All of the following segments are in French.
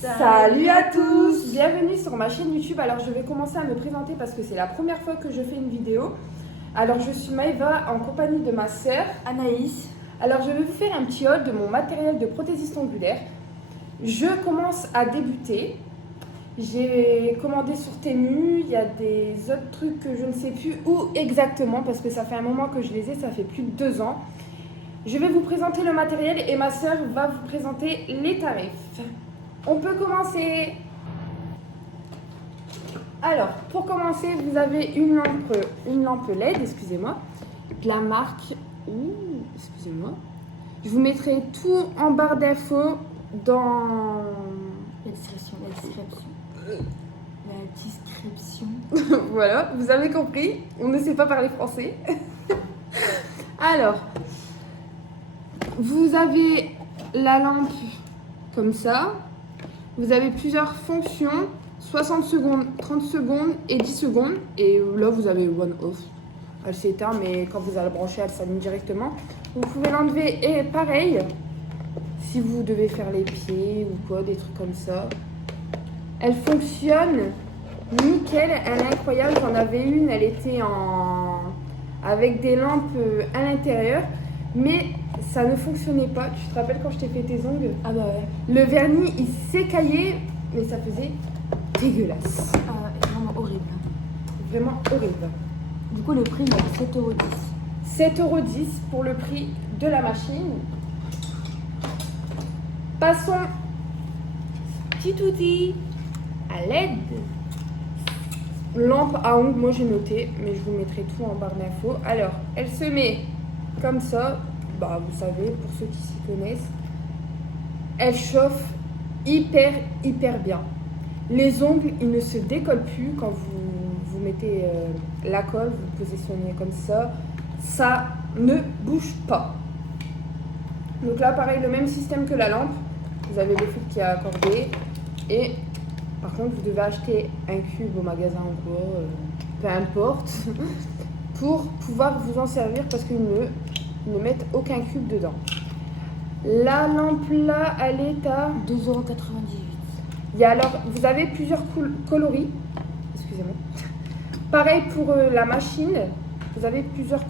Salut à tous! Bienvenue sur ma chaîne YouTube. Alors je vais commencer à me présenter parce que c'est la première fois que je fais une vidéo. Alors je suis Maëva en compagnie de ma sœur Anaïs. Alors je vais vous faire un petit haul de mon matériel de prothésiste ongulaire. Je commence à débuter. J'ai commandé sur Temu, il y a des autres trucs que je ne sais plus où exactement parce que ça fait un moment que je les ai, ça fait plus de 2 ans. Je vais vous présenter le matériel et ma sœur va vous présenter les tarifs. On peut commencer. Alors, pour commencer, vous avez une lampe LED, excusez-moi, de la marque. Excusez-moi. Je vous mettrai tout en barre d'infos dans La description. Voilà, vous avez compris. On ne sait pas parler français. Alors, vous avez la lampe comme ça. Vous avez plusieurs fonctions, 60 secondes, 30 secondes et 10 secondes. Et là, vous avez on-off. Elle s'éteint, mais quand vous allez brancher, elle s'allume directement. Vous pouvez l'enlever et pareil, si vous devez faire les pieds ou quoi, des trucs comme ça. Elle fonctionne nickel, elle est incroyable. J'en avais une, elle était avec des lampes à l'intérieur. Mais ça ne fonctionnait pas. Tu te rappelles quand je t'ai fait tes ongles? Ah bah ouais. Le vernis, il s'écaillait, mais ça faisait dégueulasse. Vraiment horrible. Vraiment horrible. Du coup, le prix il est à 7,10 €. 7,10 € pour le prix de la machine. Passons petit outil à LED. Lampe à ongles, moi j'ai noté, mais je vous mettrai tout en barre d'infos. Alors, elle se met comme ça. Bah, vous savez, pour ceux qui s'y connaissent, elle chauffe hyper bien. Les ongles, ils ne se décollent plus quand vous mettez la colle, vous positionnez comme ça. Ça ne bouge pas. Donc là, pareil, le même système que la lampe. Vous avez le fil qui est accordé. Et par contre, vous devez acheter un cube au magasin ou quoi, peu importe, pour pouvoir vous en servir parce qu'ils ne mettent aucun cube dedans. La lampe là, elle est à 2,98 €. Alors, vous avez plusieurs coloris. Excusez-moi. Pareil pour la machine, vous avez plusieurs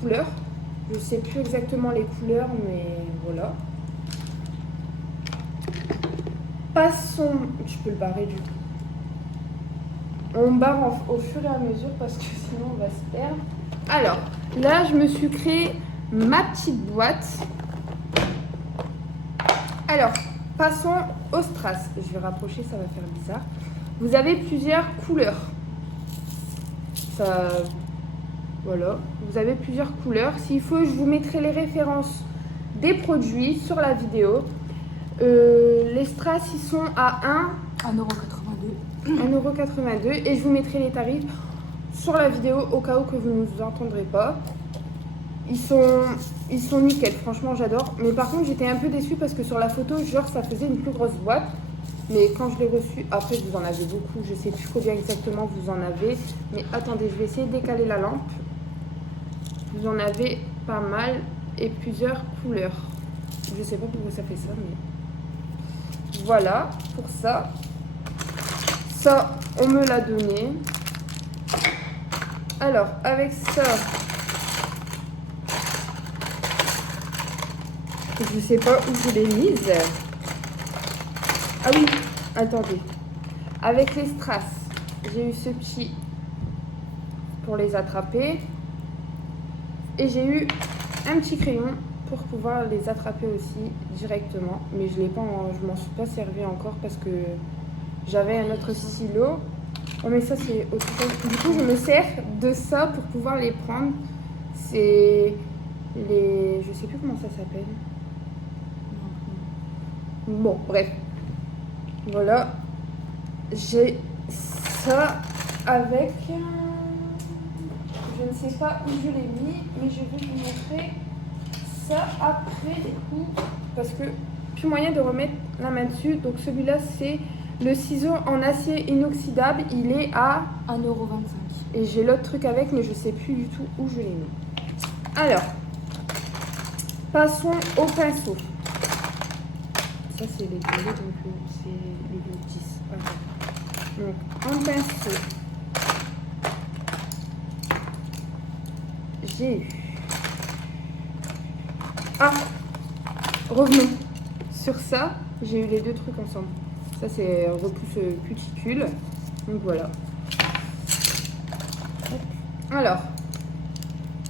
couleurs. Je ne sais plus exactement les couleurs, mais voilà. Passons. Tu peux le barrer du coup. On barre au fur et à mesure parce que sinon on va se perdre. Alors, là, je me suis créé ma petite boîte. Alors, passons au strass. Je vais rapprocher, ça va faire bizarre. Vous avez plusieurs couleurs. Ça, voilà. Vous avez plusieurs couleurs. S'il faut, je vous mettrai les références des produits sur la vidéo. Les strass, ils sont à 1,82 € et je vous mettrai les tarifs sur la vidéo au cas où que vous ne nous entendrez pas. Ils sont nickel, franchement j'adore. Mais par contre j'étais un peu déçue parce que sur la photo, genre ça faisait une plus grosse boîte. Mais quand je l'ai reçu, après vous en avez beaucoup, je sais plus combien exactement vous en avez. Mais attendez, je vais essayer de décaler la lampe. Vous en avez pas mal et plusieurs couleurs. Je sais pas pourquoi ça fait ça, mais voilà pour ça. Ça, on me l'a donné. Alors, avec ça, je sais pas où je l'ai mise. Ah oui, attendez. Avec les strass, j'ai eu ce petit pour les attraper. Et j'ai eu un petit crayon pour pouvoir les attraper aussi directement. Mais je m'en suis pas servi encore parce que j'avais un autre stylo. Oh mais ça c'est autre chose. Du coup je me sers de ça pour pouvoir les prendre. C'est les... Je sais plus comment ça s'appelle. Bon bref. Voilà. J'ai ça avec... Je ne sais pas où je l'ai mis. Mais je vais vous montrer ça après du coup. Parce que plus moyen de remettre la main dessus. Donc celui-là c'est... Le ciseau en acier inoxydable, il est à 1,25 €. Et j'ai l'autre truc avec, mais je sais plus du tout où je l'ai mis. Alors, passons au pinceau. Ça, c'est les collés, donc c'est en pinceau, j'ai eu... Ah, revenons sur ça, j'ai eu les deux trucs ensemble. Ça, c'est repousse cuticule. Donc voilà. Hop. Alors,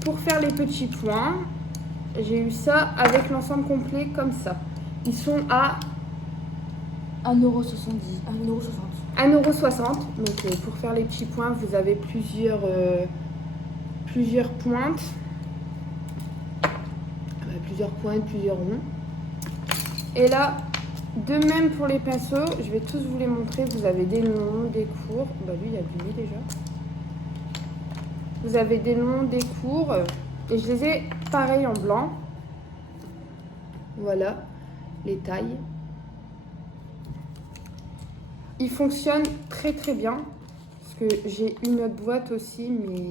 pour faire les petits points, j'ai eu ça avec l'ensemble complet comme ça. Ils sont à 1,70€. 1,60€. Donc pour faire les petits points, vous avez plusieurs pointes. Plusieurs pointes, plusieurs ronds. Et là, de même pour les pinceaux, je vais tous vous les montrer. Vous avez des longs, des courts. Bah lui, il a du lit déjà. Vous avez des longs, des courts. Et je les ai pareil en blanc. Voilà, les tailles. Ils fonctionnent très très bien. Parce que j'ai une autre boîte aussi, mais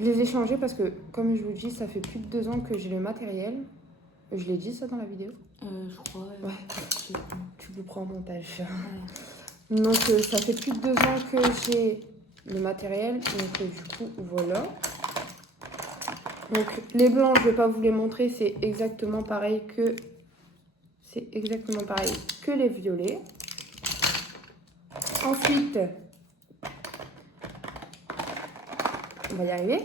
je les ai changés parce que, comme je vous dis, ça fait plus de 2 ans que j'ai le matériel. Je l'ai dit ça dans la vidéo? Je crois. Ouais. Tu le prends en montage. Ouais. Donc ça fait plus de 2 ans que j'ai le matériel. Donc du coup, voilà. Donc les blancs, je ne vais pas vous les montrer. C'est exactement pareil que... les violets. Ensuite, on va y arriver.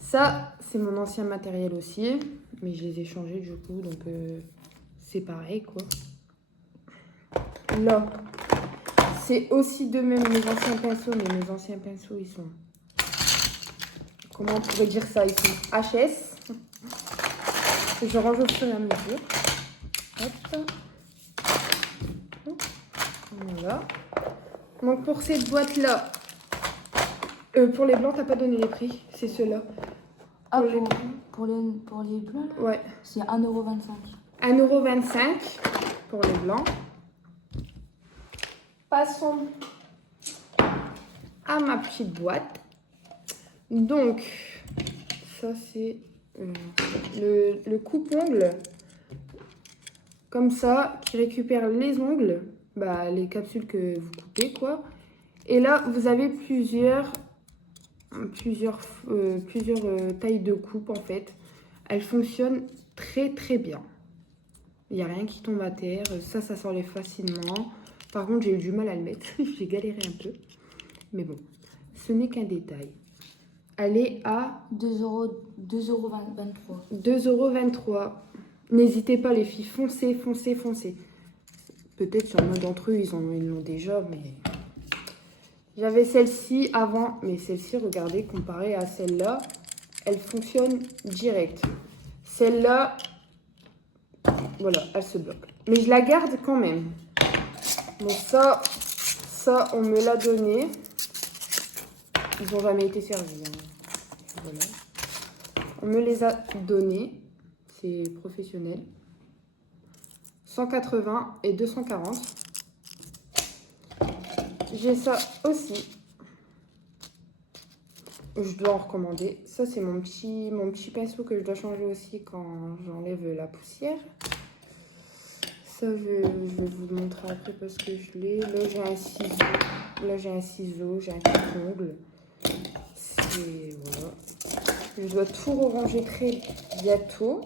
Ça, c'est mon ancien matériel aussi. Mais je les ai changés du coup. Donc c'est pareil quoi. Là, c'est aussi de même mes anciens pinceaux. Mais mes anciens pinceaux, ils sont... Comment on pourrait dire ça? Ils sont HS. Je range au fur et à mesure. Hop. Voilà. Donc pour cette boîte-là, pour les blancs, t'as pas donné les prix. C'est ceux-là. Ah, pour les blancs, là, ouais. C'est 1,25€. 1,25€ pour les blancs. Passons à ma petite boîte. Donc, ça c'est le coupe-ongle. Comme ça, qui récupère les ongles, bah, les capsules que vous coupez, quoi. Et là, vous avez plusieurs tailles de coupe, en fait. Elles fonctionnent très, très bien. Il n'y a rien qui tombe à terre. Ça s'enlève facilement. Par contre, j'ai eu du mal à le mettre. J'ai galéré un peu. Mais bon, ce n'est qu'un détail. Elle est à 2,23€. 2,23€. N'hésitez pas, les filles. Foncez, foncez, foncez. Peut-être sur l'un d'entre eux, ils l'ont déjà, mais... J'avais celle-ci avant, mais celle-ci, regardez, comparée à celle-là, elle fonctionne direct. Celle-là, voilà, elle se bloque. Mais je la garde quand même. Donc ça, on me l'a donné. Ils n'ont jamais été servis. Hein. Voilà. On me les a donnés. C'est professionnel. 180 et 240. J'ai ça aussi. Je dois en recommander. Ça, c'est mon petit pinceau que je dois changer aussi quand j'enlève la poussière. Ça, je vais vous le montrer après parce que je l'ai. Là, j'ai un ciseau. Là, j'ai un ciseau. J'ai un coupe-ongle. Voilà. Je dois tout ranger très bientôt.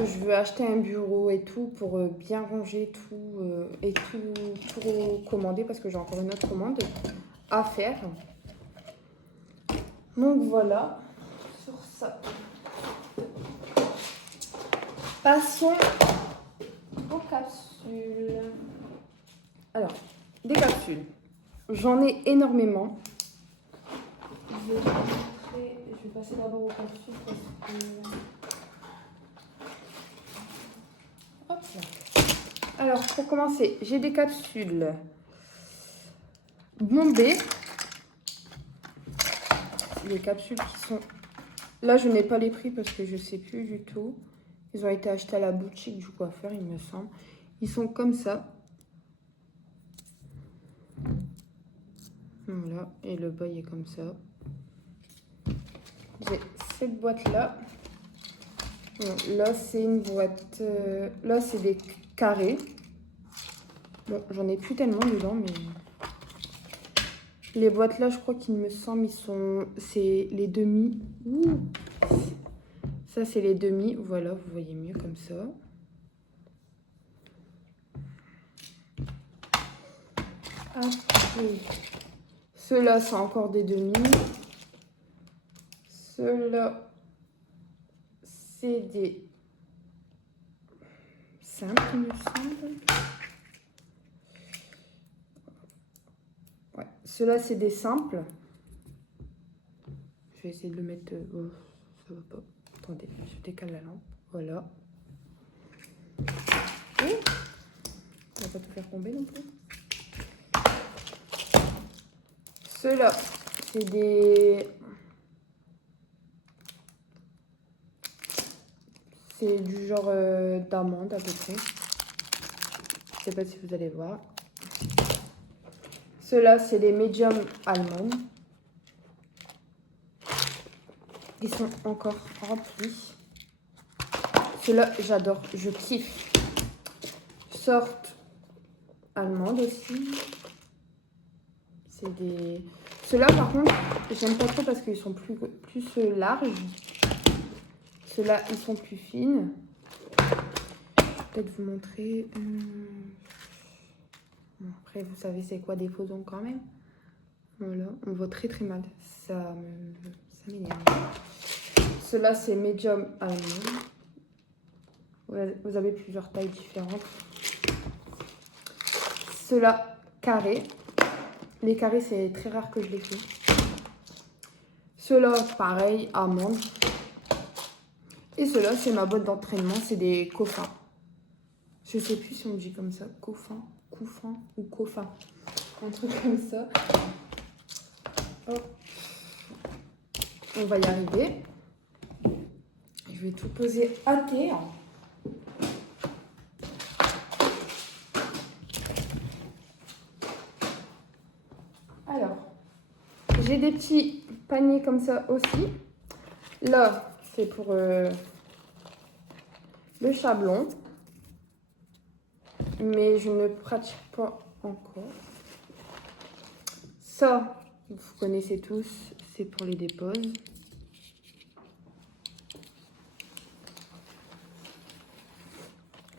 Je veux acheter un bureau et tout pour bien ranger tout et tout commander parce que j'ai encore une autre commande à faire. Donc voilà sur ça. Passons aux capsules. Alors, des capsules. J'en ai énormément. Je vais passer d'abord aux capsules parce que... Hop là. Alors, pour commencer, j'ai des capsules bombées. Les capsules qui sont... Là, je n'ai pas les prix parce que je ne sais plus du tout. Ils ont été achetés à la boutique du coiffeur, il me semble. Ils sont comme ça. Voilà, et le bas il est comme ça. J'ai cette boîte-là. Bon, là, c'est une boîte... là, c'est des carrés. Bon, j'en ai plus tellement dedans, mais Les boîtes là, je crois qu'il me semble, c'est les demi. Ouh. Ça, c'est les demi. Voilà, vous voyez mieux comme ça. Après, ceux-là, c'est encore des demi. Ceux-là, c'est des simples, il me semble. Ouais, ceux-là, c'est des simples. Je vais essayer de le mettre... oh, ça va pas. Attendez, je décale la lampe. Voilà. Oh, on va pas tout faire tomber non plus. Ceux-là, c'est des... C'est du genre d'amande à peu près. Je sais pas si vous allez voir. Ceux-là, c'est des médiums allemands. Ils sont encore remplis. Ceux-là, j'adore. Je kiffe. Sorte allemande aussi. C'est des... Ceux-là, par contre, j'aime pas trop parce qu'ils sont plus larges. Ceux-là, ils sont plus fines. Je vais peut-être vous montrer. Bon, après, vous savez c'est quoi des faux ongles quand même. Voilà, on voit très très mal. Ça m'énerve. Ceux-là, c'est médium allemand. Vous avez plusieurs tailles différentes. Ceux-là, carrés. Les carrés, c'est très rare que je les fais. Ceux-là, pareil, amande. Et ceux-là, c'est ma boîte d'entraînement. C'est des coffins. Je sais plus si on dit comme ça. Coffin, couffin ou coffin. Un truc comme ça. Hop. On va y arriver. Je vais tout poser à terre. Alors, j'ai des petits paniers comme ça aussi. Là, c'est pour le chablon. Mais je ne pratique pas encore. Ça, vous connaissez tous, c'est pour les déposes.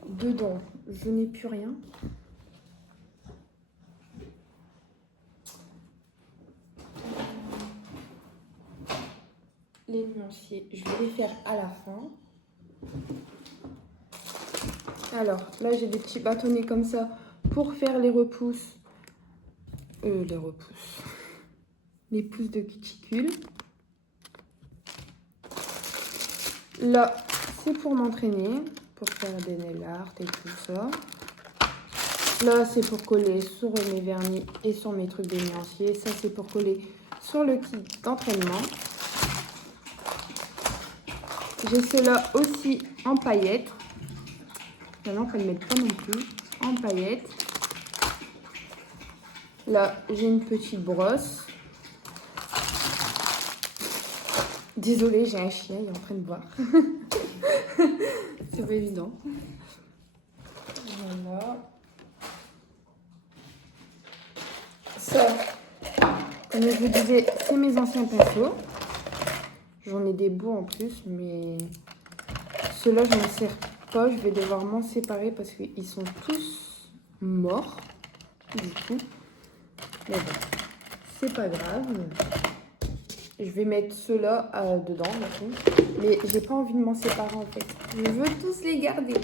Dedans, je n'ai plus rien. Les nuanciers, je vais les faire à la fin. Alors, là, j'ai des petits bâtonnets comme ça pour faire les repousses. Les pousses de cuticule. Là, c'est pour m'entraîner, pour faire des nail art et tout ça. Là, c'est pour coller sur mes vernis et sur mes trucs d'énuancier. Ça, c'est pour coller sur le kit d'entraînement. J'ai ceux-là aussi en paillettes. Maintenant, qu'elles ne mettent pas non plus. En paillettes. Là, j'ai une petite brosse. Désolée, j'ai un chien, il est en train de boire. C'est pas évident. Voilà. Ça, comme je vous disais, c'est mes anciens pinceaux. J'en ai des beaux en plus, mais ceux-là, je ne sers pas. Je vais devoir m'en séparer parce qu'ils sont tous morts. Du coup, mais bon, c'est pas grave. Je vais mettre ceux-là dedans, mais j'ai pas envie de m'en séparer en fait. Je veux tous les garder.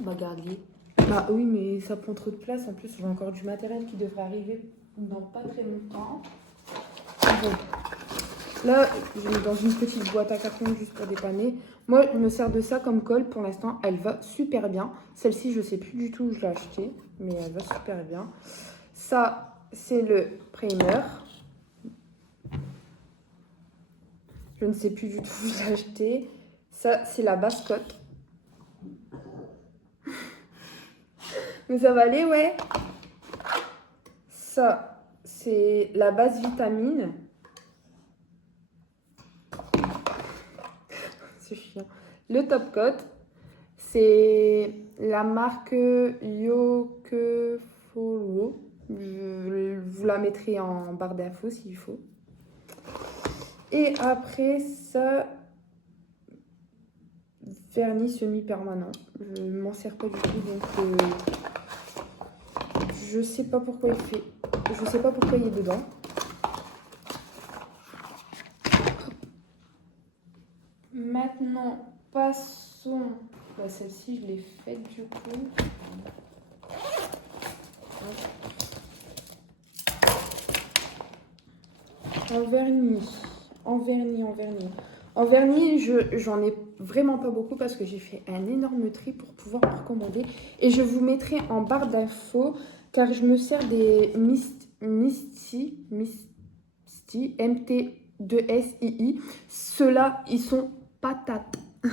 Bah, garde-les. Bah oui, mais ça prend trop de place. En plus, j'ai encore du matériel qui devrait arriver dans pas très longtemps. Bon. Là, je mets dans une petite boîte à carton juste pour dépanner. Moi, je me sers de ça comme colle. Pour l'instant, elle va super bien. Celle-ci, je sais plus du tout où je l'ai achetée, mais elle va super bien. Ça, c'est le primer. Je ne sais plus du tout où je l'ai acheté. Ça, c'est la base cote. Mais ça va aller, ouais. Ça, c'est la base vitamine. C'est chiant. Le top coat, c'est la marque Yokefolo. Vous la mettrez en barre d'infos s'il faut. Et après ça, vernis semi-permanent. Je ne m'en sers pas du tout, donc je sais pas pourquoi il fait. Je sais pas pourquoi il est dedans. Maintenant, passons. Bah, celle-ci, je l'ai faite du coup. En vernis. En vernis, j'en ai vraiment pas beaucoup parce que j'ai fait un énorme tri pour pouvoir me recommander. Et je vous mettrai en barre d'infos car je me sers des Misty, MT2SII. Ceux-là, ils sont patates. Je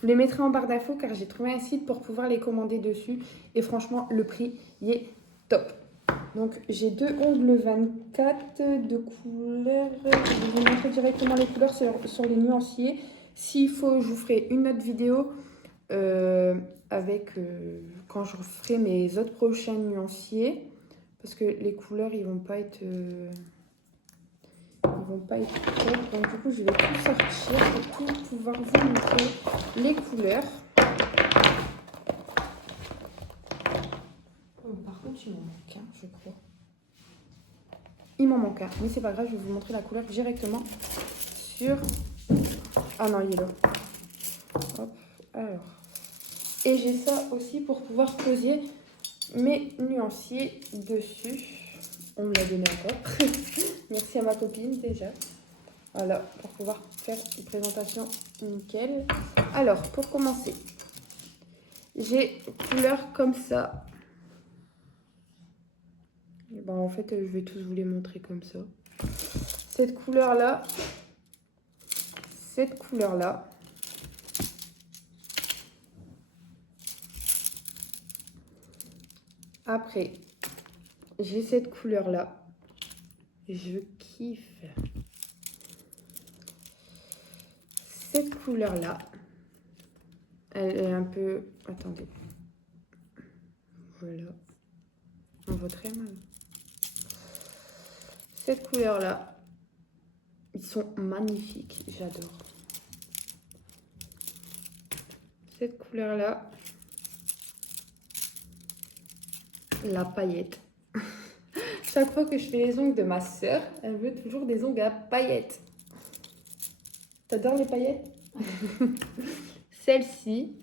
vous les mettrai en barre d'infos car j'ai trouvé un site pour pouvoir les commander dessus. Et franchement, le prix y est top. Donc j'ai deux ongles 24 de couleurs. Je vais vous montrer directement les couleurs sur les nuanciers. S'il faut, je vous ferai une autre vidéo quand je ferai mes autres prochains nuanciers. Parce que les couleurs, ils vont pas être top. Donc du coup, je vais tout sortir pour tout pouvoir vous montrer les couleurs. Par contre, il m'en manque un, je crois. Il m'en manque un, mais c'est pas grave, je vais vous montrer la couleur directement sur... Ah non, il est là. Hop, alors. Et j'ai ça aussi pour pouvoir poser mes nuanciers dessus. On me l'a donné encore. Merci à ma copine déjà. Voilà, pour pouvoir faire une présentation nickel. Alors, pour commencer, j'ai couleur comme ça. Ben, en fait, je vais tous vous les montrer comme ça. Cette couleur-là. Après, j'ai cette couleur-là. Je kiffe. Cette couleur-là. Elle est un peu... Attendez. Voilà. On voit très mal. Cette couleur-là, ils sont magnifiques, j'adore. Cette couleur-là, la paillette. Chaque fois que je fais les ongles de ma sœur, elle veut toujours des ongles à paillettes. T'adores les paillettes? Celle-ci.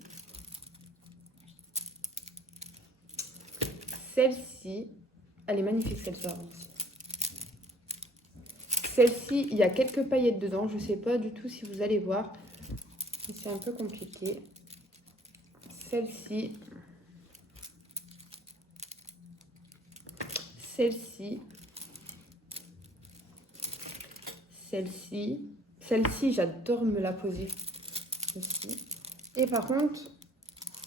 Celle-ci, elle est magnifique celle-ci aussi. Celle-ci, il y a quelques paillettes dedans. Je ne sais pas du tout si vous allez voir. C'est un peu compliqué. Celle-ci. Celle-ci. Celle-ci. Celle-ci, j'adore me la poser. Aussi. Et par contre,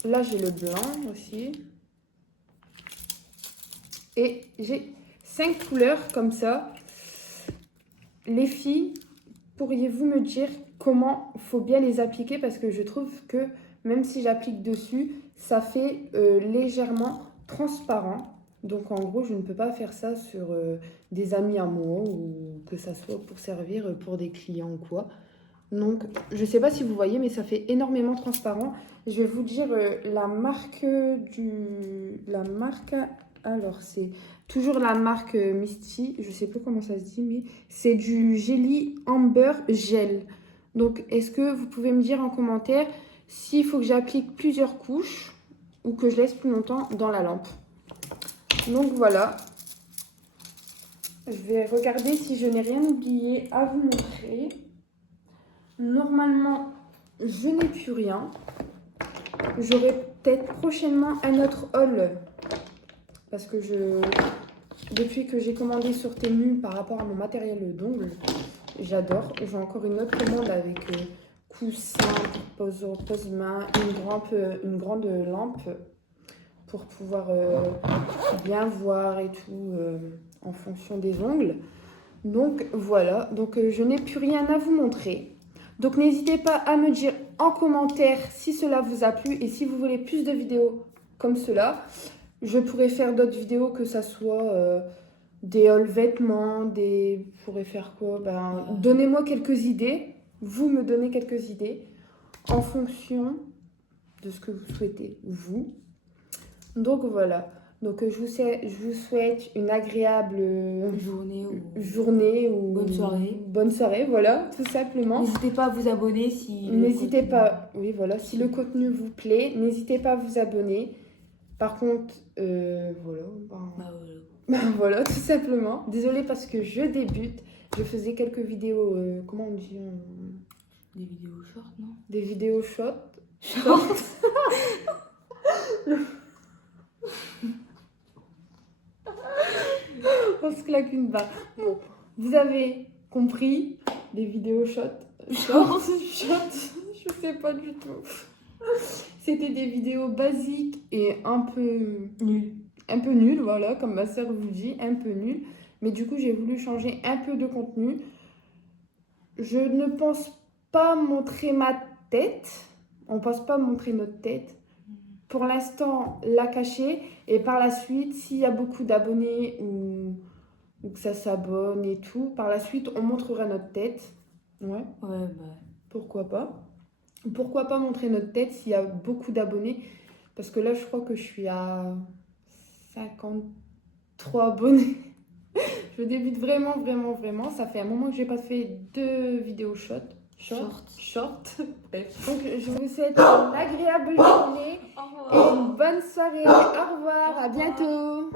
là, j'ai le blanc aussi. Et j'ai 5 couleurs comme ça. Les filles, pourriez-vous me dire comment il faut bien les appliquer? Parce que je trouve que même si j'applique dessus, ça fait légèrement transparent. Donc en gros, je ne peux pas faire ça sur des amis à moi ou que ça soit pour servir pour des clients ou quoi. Donc je ne sais pas si vous voyez, mais ça fait énormément transparent. Je vais vous dire la marque alors c'est toujours la marque Misty, je ne sais plus comment ça se dit, mais c'est du Jelly Amber Gel. Donc est-ce que vous pouvez me dire en commentaire s'il faut que j'applique plusieurs couches ou que je laisse plus longtemps dans la lampe. Donc voilà, je vais regarder si je n'ai rien oublié à vous montrer. Normalement, je n'ai plus rien. J'aurai peut-être prochainement un autre haul parce que depuis que j'ai commandé sur Temu par rapport à mon matériel d'ongles, j'adore. J'ai encore une autre commande avec coussin, pose-main, une grande lampe pour pouvoir bien voir et tout en fonction des ongles. Donc voilà, donc je n'ai plus rien à vous montrer. Donc n'hésitez pas à me dire en commentaire si cela vous a plu et si vous voulez plus de vidéos comme cela. Je pourrais faire d'autres vidéos, que ça soit des hauls vêtements, des... Je pourrais faire quoi? Donnez-moi quelques idées. Vous me donnez quelques idées en fonction de ce que vous souhaitez, vous. Donc voilà. Donc je vous souhaite une agréable journée ou bonne soirée, voilà, tout simplement. N'hésitez pas à vous abonner si si le contenu vous plaît, n'hésitez pas à vous abonner. Par contre, voilà, tout simplement. Désolée parce que je débute. Je faisais quelques vidéos, comment on dit Des vidéos short, non? Des vidéos short. On se claque une barre. Bon, vous avez compris, des vidéos short, je sais pas du tout. C'était des vidéos basiques et un peu nulles, voilà, comme ma soeur vous dit, un peu nulles. Mais du coup, j'ai voulu changer un peu de contenu. Je ne pense pas montrer ma tête. On ne pense pas montrer notre tête. Pour l'instant, la cacher. Et par la suite, s'il y a beaucoup d'abonnés ou que ça s'abonne et tout, par la suite, on montrera notre tête. Ouais. Pourquoi pas? Pourquoi pas montrer notre tête s'il y a beaucoup d'abonnés? Parce que là, je crois que je suis à 53 abonnés. Je débute vraiment. Ça fait un moment que j'ai pas fait de vidéos short. Bref. Donc, je vous souhaite une agréable journée et une bonne soirée. Au revoir, à bientôt.